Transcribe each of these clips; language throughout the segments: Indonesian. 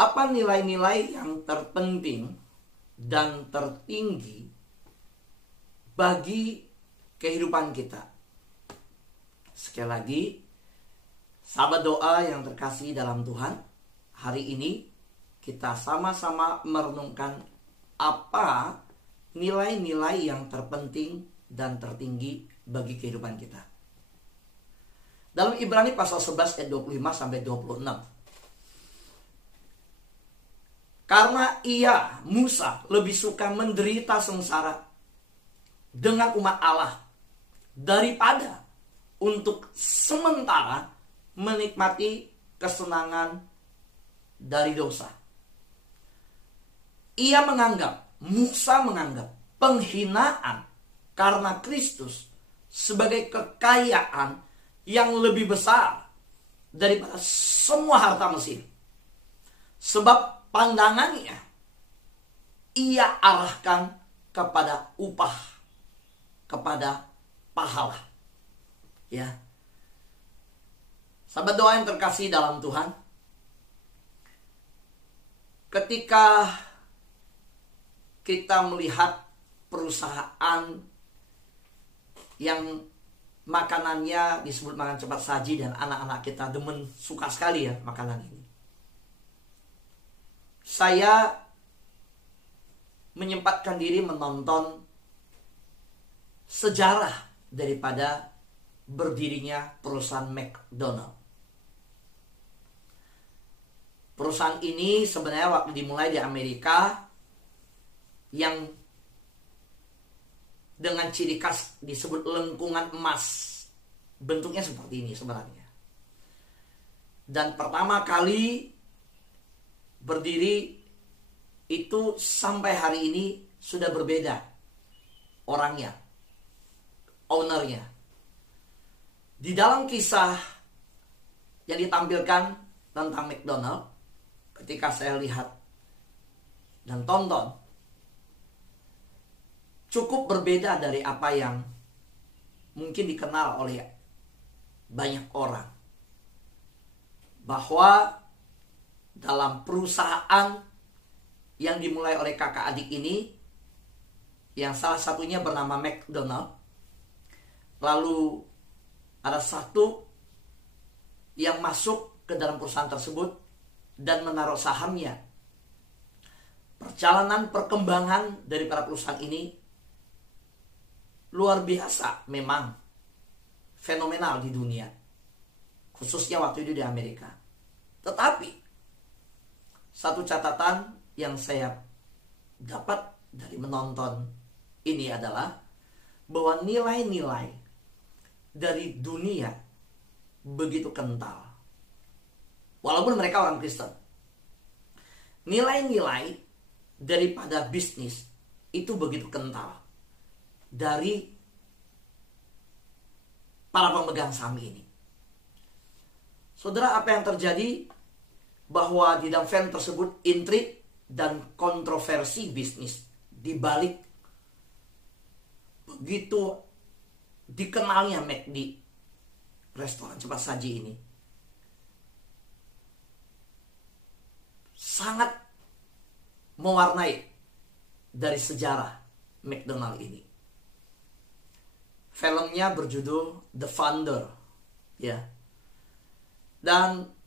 Apa nilai-nilai yang terpenting dan tertinggi bagi kehidupan kita? Sekali lagi, sahabat doa yang terkasih dalam Tuhan, hari ini kita sama-sama merenungkan apa nilai-nilai yang terpenting dan tertinggi bagi kehidupan kita. Dalam Ibrani pasal 11 ayat 25 sampai 26. Karena Musa lebih suka menderita sengsara dengan umat Allah daripada untuk sementara menikmati kesenangan dari dosa. Musa menganggap penghinaan karena Kristus sebagai kekayaan yang lebih besar daripada semua harta Mesir. Sebab pandangannya ia arahkan kepada upah, kepada pahala. Ya. Sahabat doa yang terkasih dalam Tuhan, ketika kita melihat perusahaan yang makanannya disebut makan cepat saji dan anak-anak kita demen suka sekali ya makanan ini. Saya menyempatkan diri menonton sejarah daripada berdirinya perusahaan McDonald. Perusahaan ini sebenarnya waktu dimulai di Amerika yang dengan ciri khas disebut lengkungan emas. Bentuknya seperti ini sebenarnya. Dan pertama kali berdiri itu sampai hari ini sudah berbeda orangnya, ownernya. Di dalam kisah yang ditampilkan tentang McDonald, ketika saya lihat dan tonton, cukup berbeda dari apa yang mungkin dikenal oleh banyak orang. Bahwa dalam perusahaan yang dimulai oleh kakak adik ini, yang salah satunya bernama McDonald, lalu ada satu yang masuk ke dalam perusahaan tersebut dan menaruh sahamnya. Perjalanan perkembangan dari para perusahaan ini luar biasa, memang fenomenal di dunia, khususnya waktu itu di Amerika. Tetapi satu catatan yang saya dapat dari menonton ini adalah bahwa nilai-nilai dari dunia begitu kental. Walaupun mereka orang Kristen, nilai-nilai daripada bisnis itu begitu kental dari para pemegang saham ini. Saudara, apa yang terjadi bahwa di dalam film tersebut intrik dan kontroversi bisnis di balik begitu dikenalnya McD, restoran cepat saji ini, sangat mewarnai dari sejarah McDonald ini. Filmnya berjudul The Founder, ya. Dan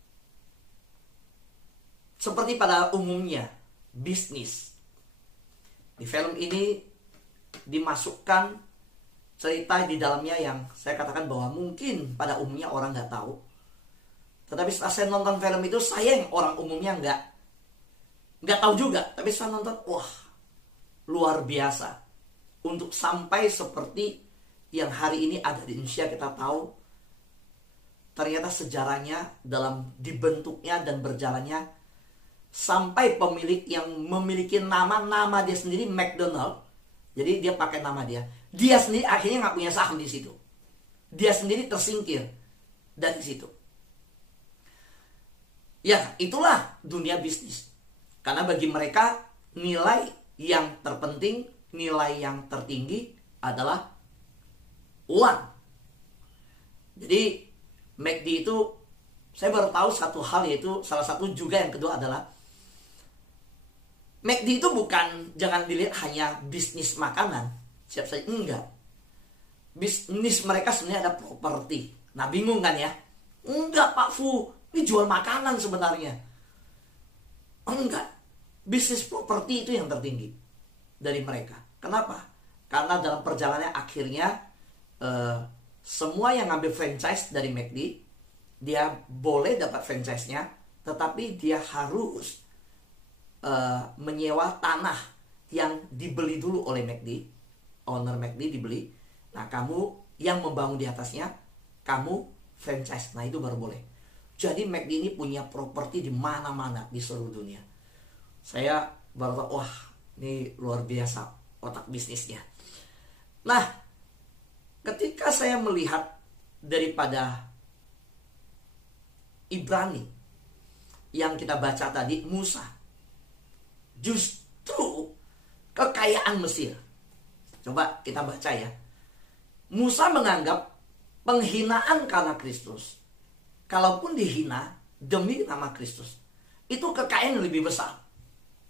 seperti pada umumnya bisnis, di film ini dimasukkan cerita di dalamnya yang saya katakan bahwa mungkin pada umumnya orang nggak tahu. Tetapi setelah saya nonton film itu, saya yang orang umumnya nggak tahu juga. Tapi saya nonton, wah, luar biasa. Untuk sampai seperti yang hari ini ada di Indonesia, kita tahu ternyata sejarahnya dalam dibentuknya dan berjalannya sampai pemilik yang memiliki nama dia sendiri McDonald. Jadi dia pakai nama dia. Dia sendiri akhirnya nggak punya saham di situ. Dia sendiri tersingkir dari situ. Ya, itulah dunia bisnis. Karena bagi mereka nilai yang terpenting, nilai yang tertinggi adalah uang. Jadi McD itu, saya baru tahu satu hal, yaitu salah satu juga yang kedua adalah McD itu bukan, jangan dilihat hanya bisnis makanan, siap saja, enggak. Bisnis mereka sebenarnya ada properti. Nah bingung kan ya? Enggak Pak Fu, ini jual makanan sebenarnya. Enggak, bisnis properti itu yang tertinggi dari mereka. Kenapa? Karena dalam perjalanannya akhirnya semua yang ngambil franchise dari McD, dia boleh dapat franchise-nya, tetapi dia harus menyewa tanah yang dibeli dulu oleh McD. Owner McD dibeli. Nah kamu yang membangun di atasnya, kamu franchise. Nah itu baru boleh. Jadi McD ini punya properti di mana-mana di seluruh dunia. Saya baru tahu, wah ini luar biasa otak bisnisnya. Nah, ketika saya melihat daripada Ibrani yang kita baca tadi, Musa, justru kekayaan Mesir. Coba kita baca ya. Musa menganggap penghinaan karena Kristus, kalaupun dihina demi nama Kristus, itu kekayaan yang lebih besar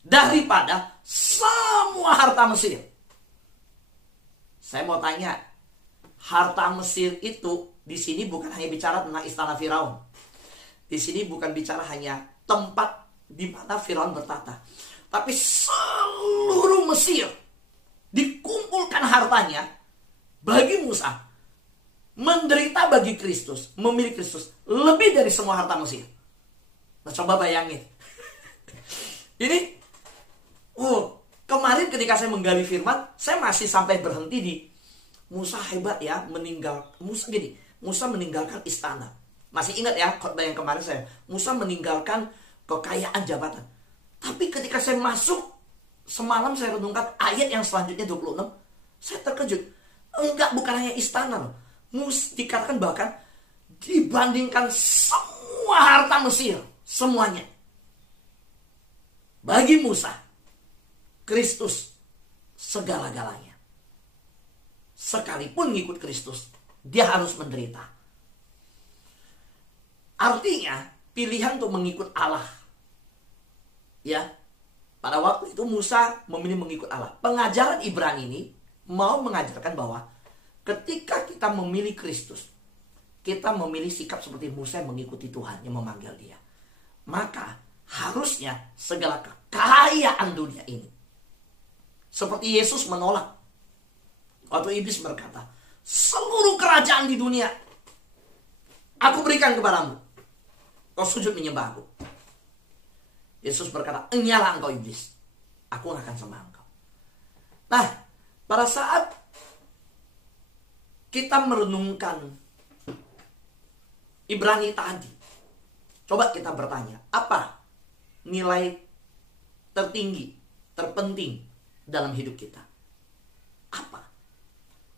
daripada semua harta Mesir. Saya mau tanya, harta Mesir itu di sini bukan hanya bicara tentang istana Firaun. Di sini bukan bicara hanya tempat di mana Firaun bertata, tapi seluruh Mesir dikumpulkan hartanya bagi Musa. Menderita bagi Kristus, memilih Kristus lebih dari semua harta Mesir. Nah coba bayangin. Ini kemarin ketika saya menggali firman, saya masih sampai berhenti di Musa hebat ya, Musa meninggalkan istana. Masih ingat ya khotbah yang kemarin saya, Musa meninggalkan kekayaan jabatan. Tapi ketika saya masuk, semalam saya renungkan ayat yang selanjutnya 26, saya terkejut. Enggak, bukan hanya istana loh. Dikatakan bahkan dibandingkan semua harta Mesir, semuanya, bagi Musa, Kristus segala-galanya. Sekalipun ngikut Kristus, dia harus menderita. Artinya pilihan untuk mengikut Allah. Ya, pada waktu itu Musa memilih mengikut Allah. Pengajaran Ibrani ini mau mengajarkan bahwa ketika kita memilih Kristus, kita memilih sikap seperti Musa yang mengikuti Tuhan, yang memanggil dia. Maka harusnya segala kekayaan dunia ini, seperti Yesus menolak waktu iblis berkata, seluruh kerajaan di dunia aku berikan kepadamu, kau sujud menyembah aku. Yesus berkata, enyalah engkau iblis, aku akan sembah engkau. Nah, pada saat kita merenungkan Ibrani tadi, coba kita bertanya, apa nilai tertinggi, terpenting dalam hidup kita? Apa?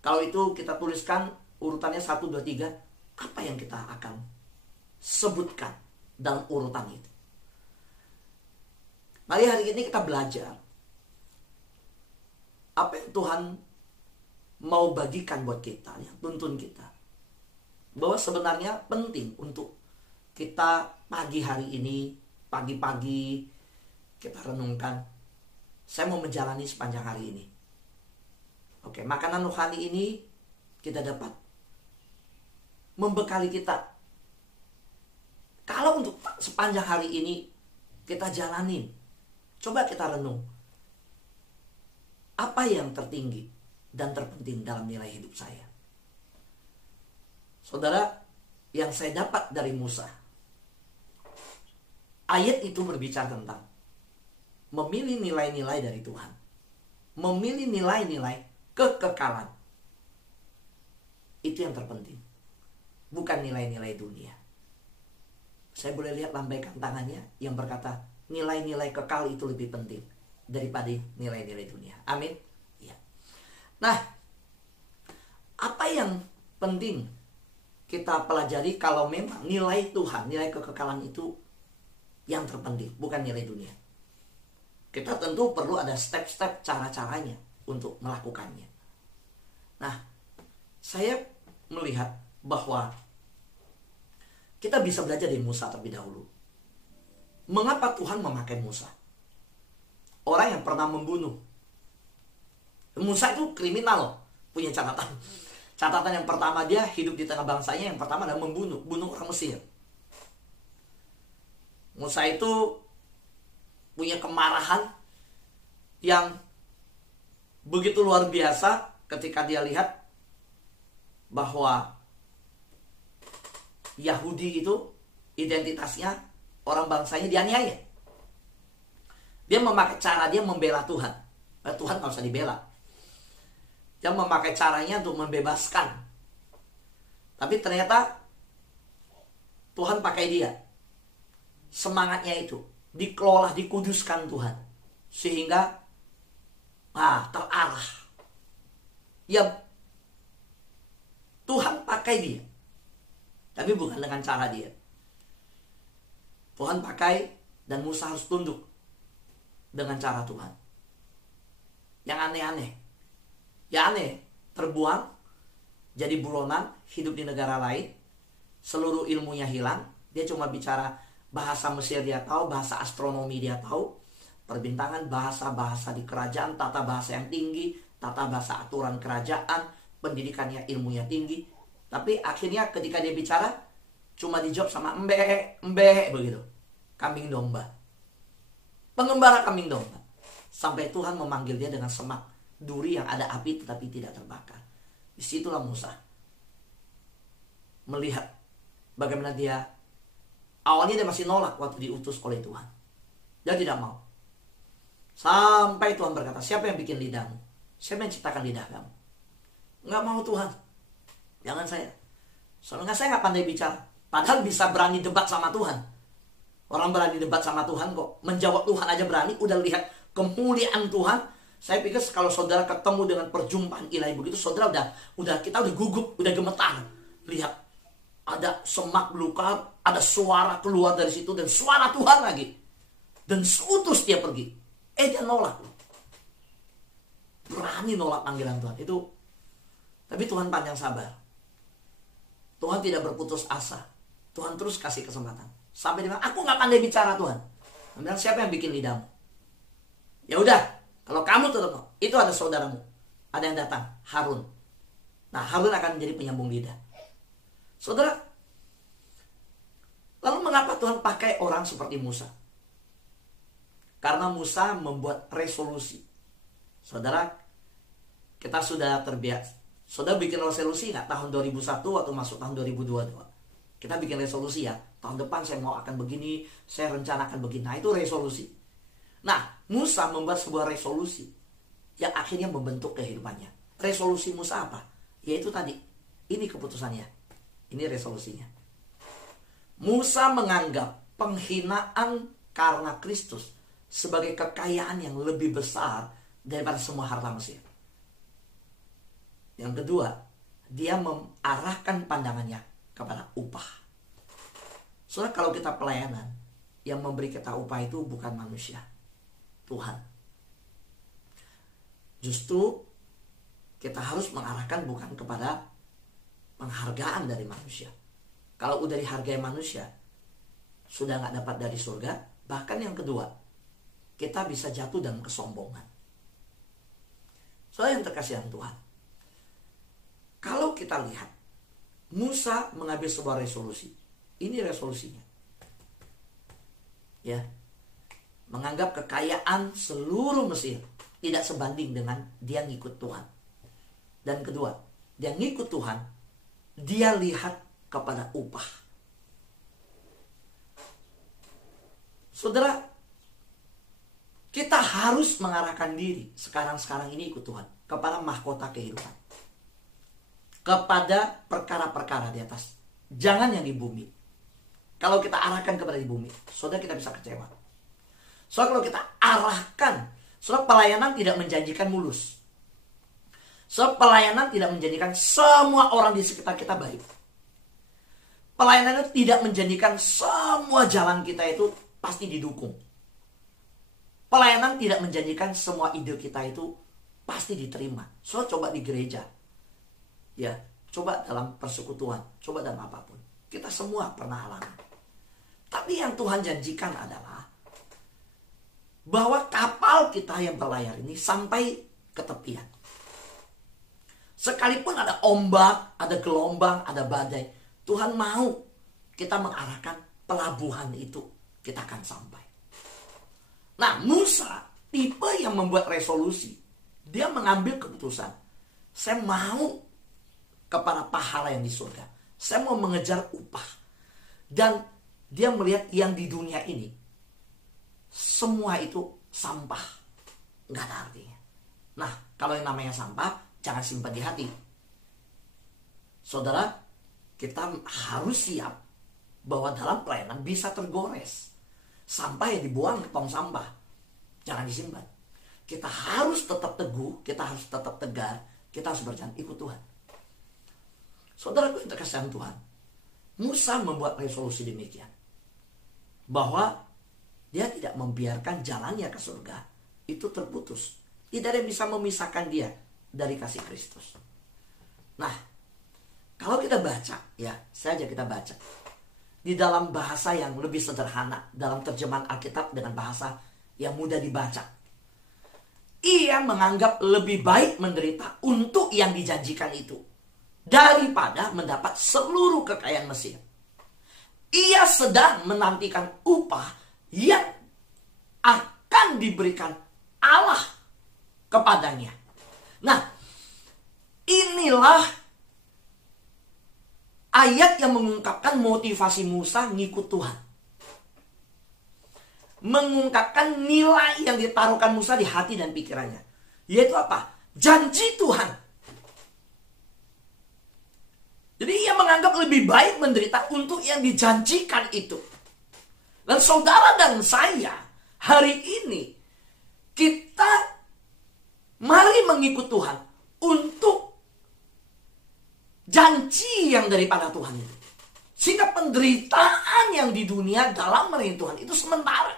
Kalau itu kita tuliskan urutannya 1, 2, 3, apa yang kita akan sebutkan dalam urutan itu? Mari hari ini kita belajar apa yang Tuhan mau bagikan buat kita, yang tuntun kita, bahwa sebenarnya penting untuk kita pagi hari ini, pagi-pagi kita renungkan, saya mau menjalani sepanjang hari ini. Oke, makanan rohani ini kita dapat membekali kita. Kalau untuk sepanjang hari ini kita jalanin, coba kita renung, apa yang tertinggi dan terpenting dalam nilai hidup saya. Saudara, yang saya dapat dari Musa, ayat itu berbicara tentang memilih nilai-nilai dari Tuhan, memilih nilai-nilai kekekalan. Itu yang terpenting, bukan nilai-nilai dunia. Saya boleh lihat lambaikan tangannya yang berkata nilai-nilai kekal itu lebih penting daripada nilai-nilai dunia. Amin. Nah, apa yang penting kita pelajari kalau memang nilai Tuhan, nilai kekekalan itu yang terpenting, bukan nilai dunia. Kita tentu perlu ada step-step cara-caranya untuk melakukannya. Nah, saya melihat bahwa kita bisa belajar dari Musa terlebih dahulu. Mengapa Tuhan memakai Musa? orang yang pernah membunuh. Musa itu kriminal loh, punya catatan. Catatan yang pertama, dia hidup di tengah bangsanya, yang pertama adalah bunuh orang Mesir. Musa itu punya kemarahan yang begitu luar biasa ketika dia lihat bahwa Yahudi itu identitasnya, orang bangsanya dianiaya. Dia memakai cara dia membela Tuhan. Tuhan gak usah dibela. Dia memakai caranya untuk membebaskan. Tapi ternyata Tuhan pakai dia. Semangatnya itu dikelola, dikuduskan Tuhan. Sehingga terarah. Ya, Tuhan pakai dia. Tapi bukan dengan cara dia. Tuhan pakai dan Musa harus tunduk dengan cara Tuhan. Yang aneh-aneh. Ya aneh, terbuang, jadi buronan, hidup di negara lain, seluruh ilmunya hilang, dia cuma bicara bahasa Mesir dia tahu, bahasa astronomi dia tahu, perbintangan, bahasa-bahasa di kerajaan, tata bahasa yang tinggi, tata bahasa aturan kerajaan, pendidikannya, ilmunya tinggi. Tapi akhirnya ketika dia bicara, cuma dijawab sama embe begitu. Kambing domba. Pengembara kambing domba. Sampai Tuhan memanggil dia dengan semak duri yang ada api tetapi tidak terbakar. Disitulah Musa melihat bagaimana dia, awalnya dia masih nolak waktu diutus oleh Tuhan. Dia tidak mau. Sampai Tuhan berkata, siapa yang bikin lidahmu? Siapa yang ciptakan lidah kamu? Enggak mau Tuhan. Jangan saya. Soalnya saya nggak pandai bicara. Padahal bisa berani debat sama Tuhan. Orang berani debat sama Tuhan kok. Menjawab Tuhan aja berani. Udah lihat kemuliaan Tuhan. Saya pikir kalau saudara ketemu dengan perjumpaan ilahi begitu, saudara kita udah gugup, udah gemetar. Lihat, ada semak belukar, ada suara keluar dari situ, dan suara Tuhan lagi. Dan seutus dia pergi. Dia nolak. Berani nolak panggilan Tuhan. Tapi Tuhan panjang sabar. Tuhan tidak berputus asa. Tuhan terus kasih kesempatan. Sampai dia bilang, aku gak pandai bicara Tuhan. Dia bilang, siapa yang bikin lidahmu? Ya udah, kalau kamu tetap, itu ada saudaramu. Ada yang datang, Harun. Nah, Harun akan menjadi penyambung lidah. Saudara, lalu mengapa Tuhan pakai orang seperti Musa? Karena Musa membuat resolusi. Saudara, kita sudah terbiasa. Saudara bikin resolusi nggak tahun 2001 atau masuk tahun 2022? Kita bikin resolusi ya. Tahun depan saya mau akan begini, saya rencanakan begini. Nah, itu resolusi. Nah, Musa membuat sebuah resolusi yang akhirnya membentuk kehidupannya. Resolusi Musa apa? Yaitu tadi. Ini keputusannya. Ini resolusinya. Musa menganggap penghinaan karena Kristus sebagai kekayaan yang lebih besar daripada semua harta Mesir. Yang kedua, dia mengarahkan pandangannya kepada upah. Soalnya kalau kita pelayanan, yang memberi kita upah itu bukan manusia, Tuhan. Justru kita harus mengarahkan bukan kepada penghargaan dari manusia. Kalau udah dihargai manusia, sudah gak dapat dari surga. Bahkan yang kedua, kita bisa jatuh dalam kesombongan. Soalnya yang terkasih Tuhan, kalau kita lihat, Musa mengambil sebuah resolusi. Ini resolusinya. Ya. Menganggap kekayaan seluruh Mesir tidak sebanding dengan dia ngikut Tuhan. Dan kedua, dia ngikut Tuhan, dia lihat kepada upah. Saudara, kita harus mengarahkan diri sekarang ini ikut Tuhan kepada mahkota kehidupan. Kepada perkara-perkara di atas. Jangan yang di bumi. Kalau kita arahkan kepada di bumi, saudara kita bisa kecewa. Soalnya kalau kita arahkan, soalnya pelayanan tidak menjanjikan mulus. Soalnya pelayanan tidak menjanjikan semua orang di sekitar kita baik. Pelayanan itu tidak menjanjikan semua jalan kita itu pasti didukung. Pelayanan tidak menjanjikan semua ide kita itu pasti diterima. Soalnya coba di gereja. Ya, coba dalam persekutuan, coba dalam apapun. Kita semua pernah alami. Tapi yang Tuhan janjikan adalah bahwa kapal kapal kita yang berlayar ini sampai ke tepian. Sekalipun ada ombak, ada gelombang, ada badai, Tuhan mau kita mengarahkan pelabuhan itu, kita akan sampai. Nah, Musa tipe yang membuat resolusi. Dia mengambil keputusan. Saya mau kepada pahala yang di surga. Saya mau mengejar upah. Dan dia melihat yang di dunia ini, semua itu sampah. Nggak ada artinya. Nah, kalau yang namanya sampah, jangan simpan di hati. Saudara, kita harus siap bahwa dalam pelayanan bisa tergores. Sampah yang dibuang ke tong sampah, jangan disimpan. Kita harus tetap teguh, kita harus tetap tegar, kita harus berjalan ikut Tuhan. Saudaraku yang terkasihan Tuhan, Musa membuat resolusi demikian, bahwa dia tidak membiarkan jalannya ke surga itu terputus. Tidak ada yang bisa memisahkan dia dari kasih Kristus. Nah, kalau kita baca, ya, saja kita baca di dalam bahasa yang lebih sederhana, dalam terjemahan Alkitab dengan bahasa yang mudah dibaca. Ia menganggap lebih baik menderita untuk yang dijanjikan itu daripada mendapat seluruh kekayaan Mesir. Ia sedang menantikan upah yang akan diberikan Allah kepadanya. Nah, inilah ayat yang mengungkapkan motivasi Musa ngikut Tuhan. Mengungkapkan nilai yang ditaruhkan Musa di hati dan pikirannya. Yaitu apa? Janji Tuhan. Jadi ia menganggap lebih baik menderita untuk yang dijanjikan itu. Dan saudara dan saya, hari ini, kita mari mengikut Tuhan untuk janji yang daripada Tuhan itu. Sehingga penderitaan yang di dunia dalam melayani Tuhan itu sementara.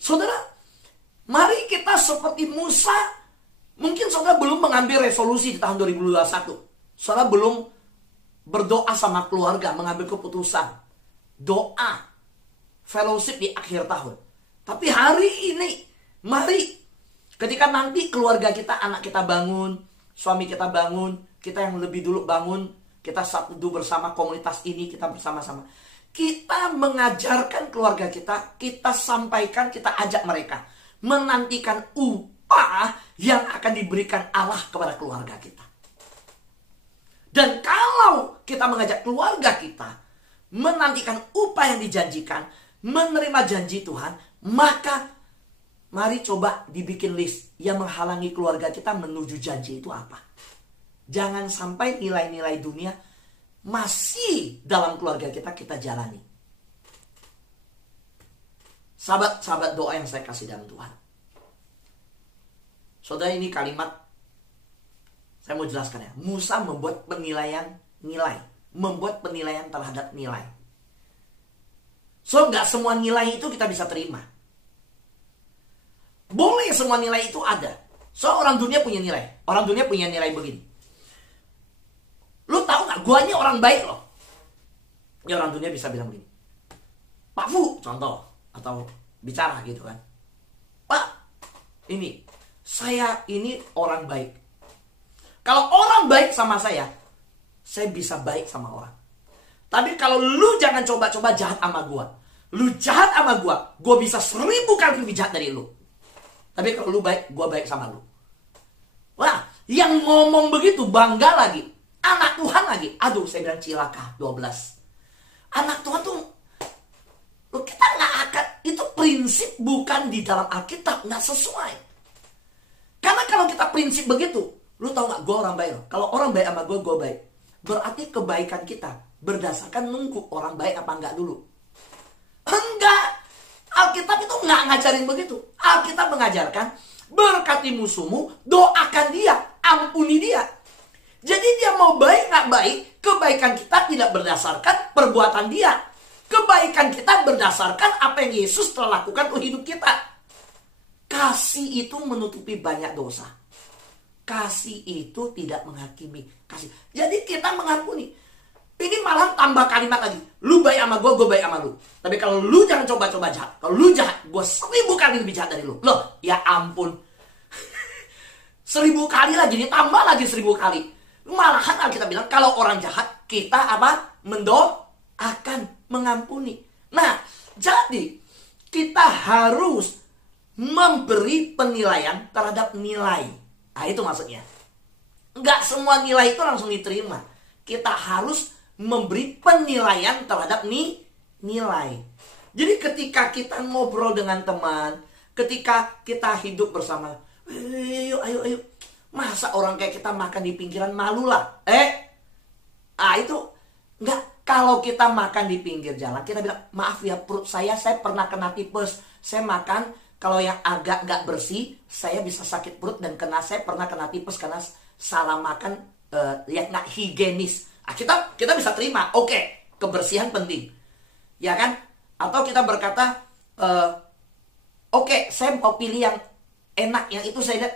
Saudara, mari kita seperti Musa. Mungkin saudara belum mengambil resolusi di tahun 2021. Saudara belum berdoa sama keluarga, mengambil keputusan. Doa, fellowship di akhir tahun. Tapi hari ini, mari. Ketika nanti keluarga kita, anak kita bangun, suami kita bangun, kita yang lebih dulu bangun, kita satu bersama komunitas ini, kita bersama-sama. Kita mengajarkan keluarga kita, kita sampaikan, kita ajak mereka menantikan upah yang akan diberikan Allah kepada keluarga kita. Dan kalau kita mengajak keluarga kita menantikan upah yang dijanjikan, menerima janji Tuhan, maka mari coba dibikin list yang menghalangi keluarga kita menuju janji itu apa. Jangan sampai nilai-nilai dunia masih dalam keluarga kita jalani. Sahabat-sahabat doa yang saya kasih dalam Tuhan. Saudara, ini kalimat saya mau jelaskan ya. Musa membuat penilaian nilai. Membuat penilaian terhadap nilai. So, gak semua nilai itu kita bisa terima. Boleh semua nilai itu ada. So, orang dunia punya nilai. Orang dunia punya nilai begini. Lu tahu gak, gua ini orang baik loh. Ya, orang dunia bisa bilang begini. Pak Fu, contoh. Atau bicara gitu kan. Pak, ini, saya ini orang baik. Kalau orang baik sama saya bisa baik sama orang. Tapi kalau lu jangan coba-coba jahat sama gua. Lu jahat sama gua bisa 1000 kali lebih jahat dari lu. Tapi kalau lu baik, gua baik sama lu. Wah, yang ngomong begitu bangga lagi. Anak Tuhan lagi. Aduh, saya bilang cilaka 12. Anak Tuhan tuh, kita gak akan, itu prinsip bukan di dalam Alkitab, gak sesuai. Karena kalau kita prinsip begitu, lu tahu gak, gue orang baik loh. Kalau orang baik sama gue baik. Berarti kebaikan kita berdasarkan nunggu orang baik apa enggak dulu. Enggak. Alkitab itu gak ngajarin begitu. Alkitab mengajarkan, berkati musuhmu, doakan dia, ampuni dia. Jadi dia mau baik gak baik, kebaikan kita tidak berdasarkan perbuatan dia. Kebaikan kita berdasarkan apa yang Yesus telah lakukan untuk hidup kita. Kasih itu menutupi banyak dosa. Kasih itu tidak menghakimi. Kasih. Jadi kita mengampuni. Ini malah tambah kalimat lagi. Lu baik sama gue baik sama lu. Tapi kalau lu jangan coba-coba jahat. Kalau lu jahat, gue 1000 kali lebih jahat dari lu. Loh, ya ampun. 1000 kali lagi, ditambah lagi 1000 kali. Malahan kita bilang, kalau orang jahat, kita apa? Mendoakan, mengampuni. Nah, jadi kita harus memberi penilaian terhadap nilai. Nah, itu maksudnya. Enggak semua nilai itu langsung diterima. Kita harus memberi penilaian terhadap nilai. Jadi ketika kita ngobrol dengan teman, ketika kita hidup bersama, ayo. Masa orang kayak kita makan di pinggiran, malu lah. Itu enggak. Kalau kita makan di pinggir jalan, kita bilang, maaf ya perut saya pernah kena tipes. Saya makan, kalau yang agak nggak bersih, saya bisa sakit perut dan saya pernah kena tipes karena salah makan, lihat nggak higienis. Kita bisa terima, oke, kebersihan penting, ya kan? Atau kita berkata, oke, saya mau pilih yang enak, yang itu saya lihat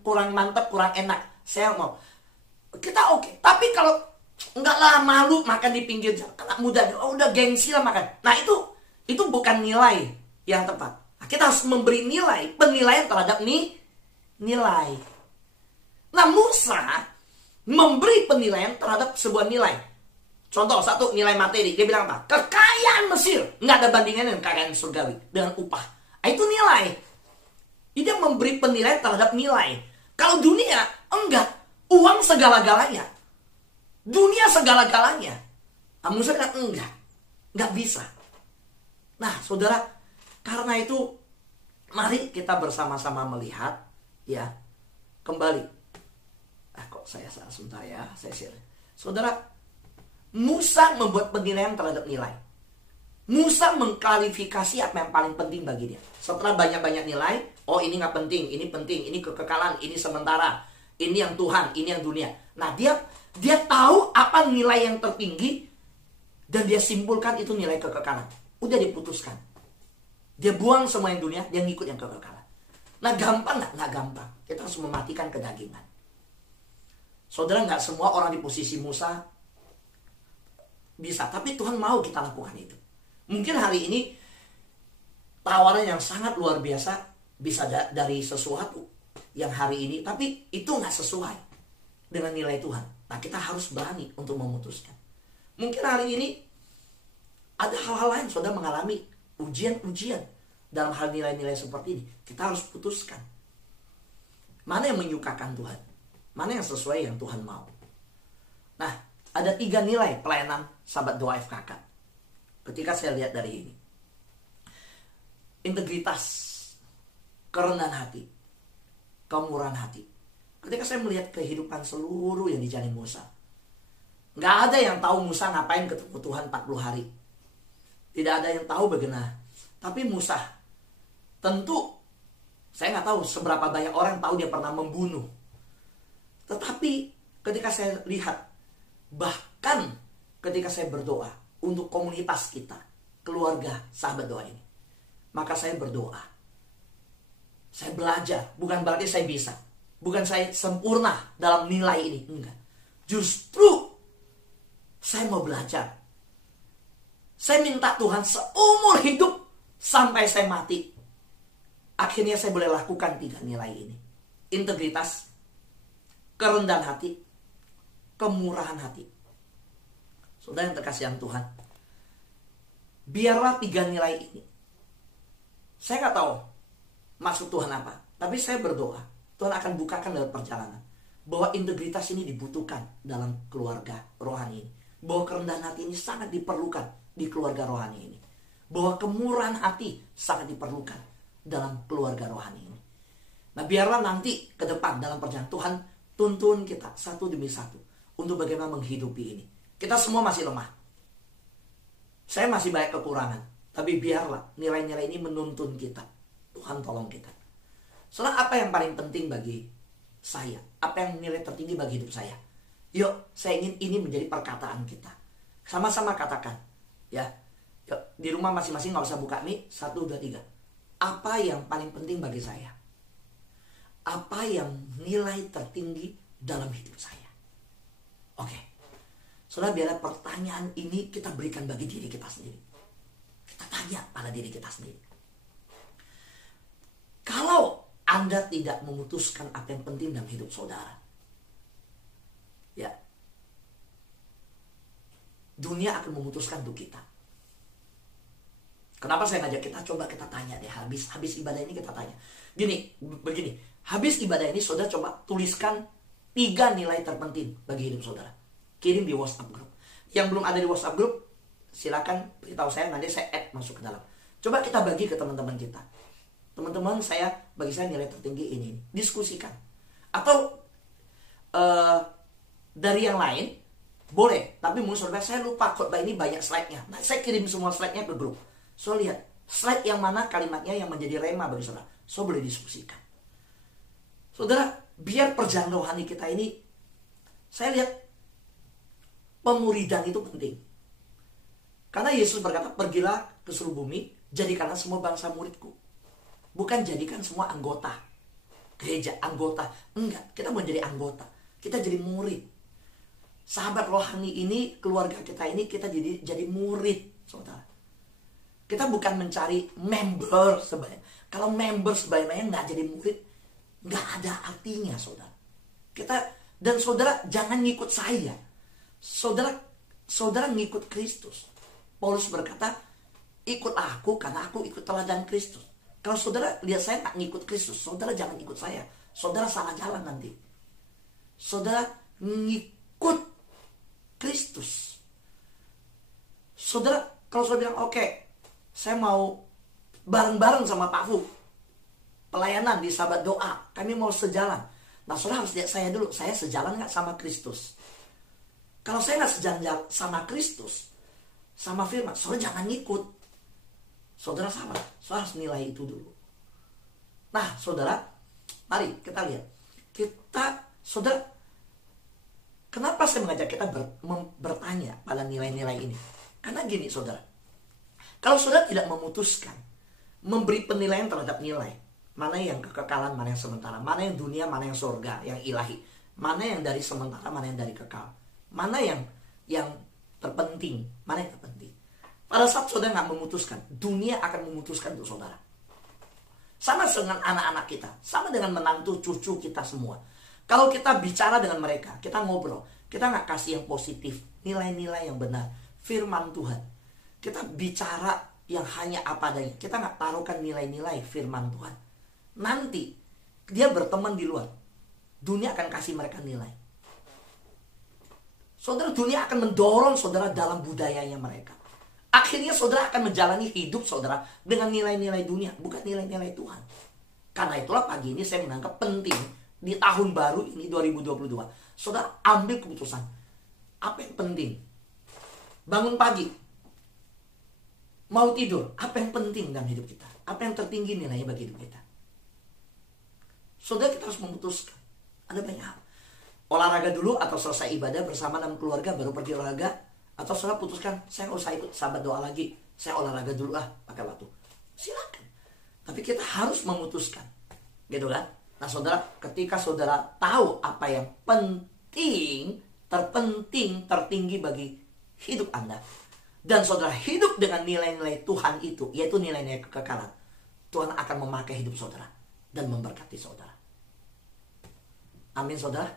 kurang mantap, kurang enak, saya mau. Kita oke. Tapi kalau enggak lah, malu makan di pinggir jalan, anak muda, udah gengsi lah makan. Nah itu bukan nilai yang tepat. Nah, kita harus memberi penilaian terhadap nilai. Nah, Musa memberi penilaian terhadap sebuah nilai. Contoh satu, nilai materi. Dia bilang apa? Kekayaan Mesir nggak ada bandingannya dengan kekayaan surgawi, dengan upah. Itu nilai. Dia memberi penilaian terhadap nilai. Kalau dunia, enggak. Uang segala-galanya. Dunia segala-galanya. Nah, Musa bilang enggak bisa. Nah, saudara, karena itu mari kita bersama-sama melihat, ya, kembali. Kok saya salah sebentar ya, saya share. Saudara, Musa membuat penilaian terhadap nilai. Musa mengklarifikasi apa yang paling penting bagi dia. Setelah banyak-banyak nilai, oh ini nggak penting, ini kekekalan, ini sementara, ini yang Tuhan, ini yang dunia. Nah, dia tahu apa nilai yang tertinggi dan dia simpulkan itu nilai kekekalan. Udah diputuskan. Dia buang semua yang dunia, dia ngikut yang kekekalan. Nah, gampang nggak? Nggak gampang. Kita harus mematikan kedagingan. Saudara, nggak semua orang di posisi Musa bisa, tapi Tuhan mau kita lakukan itu. Mungkin hari ini tawaran yang sangat luar biasa bisa dari sesuatu yang hari ini, tapi itu nggak sesuai dengan nilai Tuhan. Nah, kita harus berani untuk memutuskan. Mungkin hari ini ada hal-hal lain, saudara mengalami ujian-ujian dalam hal nilai-nilai seperti ini. Kita harus putuskan mana yang menyukakan Tuhan, mana yang sesuai yang Tuhan mau. Nah, ada 3 nilai pelayanan sahabat doa FKK. Ketika saya lihat dari ini, integritas, kerendahan hati, kemurahan hati. Ketika saya melihat kehidupan seluruh yang dijalani Musa, nggak ada yang tahu Musa ngapain ketemu Tuhan 40 hari. Tidak ada yang tahu bagaimana. Tapi Musa, tentu saya nggak tahu seberapa banyak orang tahu dia pernah membunuh. Tetapi ketika saya lihat, bahkan ketika saya berdoa untuk komunitas kita, keluarga sahabat doa ini, maka saya berdoa. Saya belajar, bukan berarti saya bisa. Bukan saya sempurna dalam nilai ini, enggak. Justru saya mau belajar. Saya minta Tuhan seumur hidup sampai saya mati, akhirnya saya boleh lakukan 3 nilai ini. Integritas, kerendahan hati, kemurahan hati. Saudara yang terkasihan Tuhan, biarlah 3 nilai ini. Saya nggak tahu maksud Tuhan apa, tapi saya berdoa Tuhan akan bukakan dalam perjalanan bahwa integritas ini dibutuhkan dalam keluarga rohani ini, bahwa kerendahan hati ini sangat diperlukan di keluarga rohani ini, bahwa kemurahan hati sangat diperlukan dalam keluarga rohani ini. Nah, biarlah nanti ke depan dalam perjalanan Tuhan tuntun kita satu demi satu untuk bagaimana menghidupi ini. Kita semua masih lemah. Saya masih banyak kekurangan. Tapi biarlah nilai-nilai ini menuntun kita. Tuhan tolong kita. Soalnya apa yang paling penting bagi saya? Apa yang nilai tertinggi bagi hidup saya? Yuk, saya ingin ini menjadi perkataan kita. Sama-sama katakan. Ya, yuk, di rumah masing-masing gak usah buka nih. 1, 2, 3. Apa yang paling penting bagi saya? Apa yang nilai tertinggi dalam hidup saya? Oke. Saudara, biarlah pertanyaan ini kita berikan bagi diri kita sendiri. Kita tanya pada diri kita sendiri. Kalau Anda tidak memutuskan apa yang penting dalam hidup saudara, ya, dunia akan memutuskan untuk kita. Kenapa saya ngajak kita? Coba kita tanya deh, habis ibadah ini kita tanya. Begini, habis ibadah ini saudara coba tuliskan 3 nilai terpenting bagi hidup saudara. Kirim di WhatsApp group. Yang belum ada di WhatsApp group, silakan beritahu saya, nanti saya add masuk ke dalam. Coba kita bagi ke teman-teman kita. Teman-teman bagi saya nilai tertinggi ini. Diskusikan. Atau dari yang lain, boleh. Tapi mungkin saudara, saya lupa khotbah ini banyak slide-nya. Nah, saya kirim semua slide-nya ke grup. So, lihat. Slide yang mana kalimatnya yang menjadi rema bagi saudara. So, boleh diskusikan. Saudara, biar perjalanan rohani kita ini, saya lihat pemuridan itu penting. Karena Yesus berkata, pergilah ke seluruh bumi, jadikanlah semua bangsa muridku. Bukan jadikan semua anggota gereja, anggota. Enggak, kita mau jadi anggota. Kita jadi murid. Sahabat rohani ini, keluarga kita ini, kita jadi murid, saudara. Kita bukan mencari member sebanyak. Kalau member sebanyak nggak jadi murid, nggak ada artinya, saudara. Dan saudara jangan ngikut saya. Saudara ngikut Kristus. Paulus berkata, ikutlah aku karena aku ikut teladan Kristus. Kalau saudara lihat saya tak ngikut Kristus, saudara jangan ikut saya. Saudara salah jalan nanti. Saudara ngikut Kristus. Saudara, kalau saudara bilang, oke, saya mau bareng-bareng sama Pak Fu, pelayanan di sahabat doa, kami mau sejalan. Nah, saudara harus lihat saya dulu, saya sejalan nggak sama Kristus? Kalau saya nggak sejalan sama Kristus, sama firman, saudara jangan ngikut. Saudara salah, saudara harus nilai itu dulu. Nah, saudara, mari kita lihat. Saudara, kenapa saya mengajak kita bertanya pada nilai-nilai ini? Karena gini, saudara. Kalau saudara tidak memutuskan, memberi penilaian terhadap nilai, mana yang kekekalan, mana yang sementara, mana yang dunia, mana yang surga, yang ilahi, mana yang dari sementara, mana yang dari kekal, mana yang terpenting, mana yang terpenting. Pada saat saudara nggak memutuskan, dunia akan memutuskan untuk saudara. Sama dengan anak-anak kita, sama dengan menantu cucu kita semua. Kalau kita bicara dengan mereka, kita ngobrol, kita nggak kasih yang positif, nilai-nilai yang benar, firman Tuhan. Kita bicara yang hanya apa adanya. Kita nggak taruhkan nilai-nilai firman Tuhan. Nanti dia berteman di luar, dunia akan kasih mereka nilai. Saudara, dunia akan mendorong saudara dalam budayanya mereka. Akhirnya saudara akan menjalani hidup saudara dengan nilai-nilai dunia, bukan nilai-nilai Tuhan. Karena itulah pagi ini saya menganggap penting di tahun baru ini 2022. Saudara ambil keputusan. Apa yang penting? Bangun pagi, mau tidur, apa yang penting dalam hidup kita? Apa yang tertinggi nilainya bagi hidup kita? Saudara, kita harus memutuskan. Ada banyak hal. Olahraga dulu atau selesai ibadah bersama dalam keluarga baru pergi olahraga. Atau saudara putuskan, saya nggak usah ikut sahabat doa lagi, saya olahraga dulu pakai waktu. Silakan. Tapi kita harus memutuskan. Gitu kan? Nah saudara, ketika saudara tahu apa yang penting, terpenting, tertinggi bagi hidup Anda, dan saudara hidup dengan nilai-nilai Tuhan itu, yaitu nilai-nilai kekekalan, Tuhan akan memakai hidup saudara dan memberkati saudara. Amin saudara.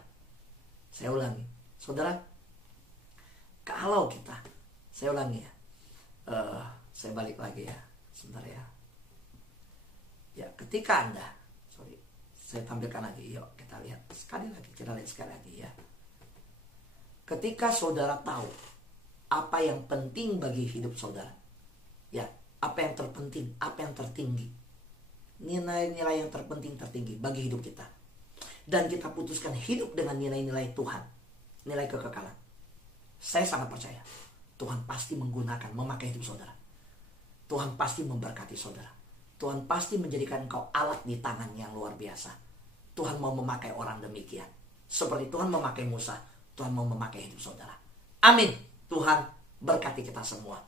Saya ulangi, saudara, kalau kita, saya ulangi ya, saya balik lagi ya, sebentar ya. Ya, ketika Anda, saya tampilkan lagi, yuk kita lihat sekali lagi ya. Ketika saudara tahu apa yang penting bagi hidup saudara, ya, apa yang terpenting, apa yang tertinggi, nilai-nilai yang tertinggi bagi hidup kita, dan kita putuskan hidup dengan nilai-nilai Tuhan, nilai kekekalan, saya sangat percaya Tuhan pasti memakai hidup saudara. Tuhan pasti memberkati saudara. Tuhan pasti menjadikan engkau alat di tangan yang luar biasa. Tuhan mau memakai orang demikian. Seperti Tuhan memakai Musa, Tuhan mau memakai hidup saudara. Amin. Tuhan berkati kita semua.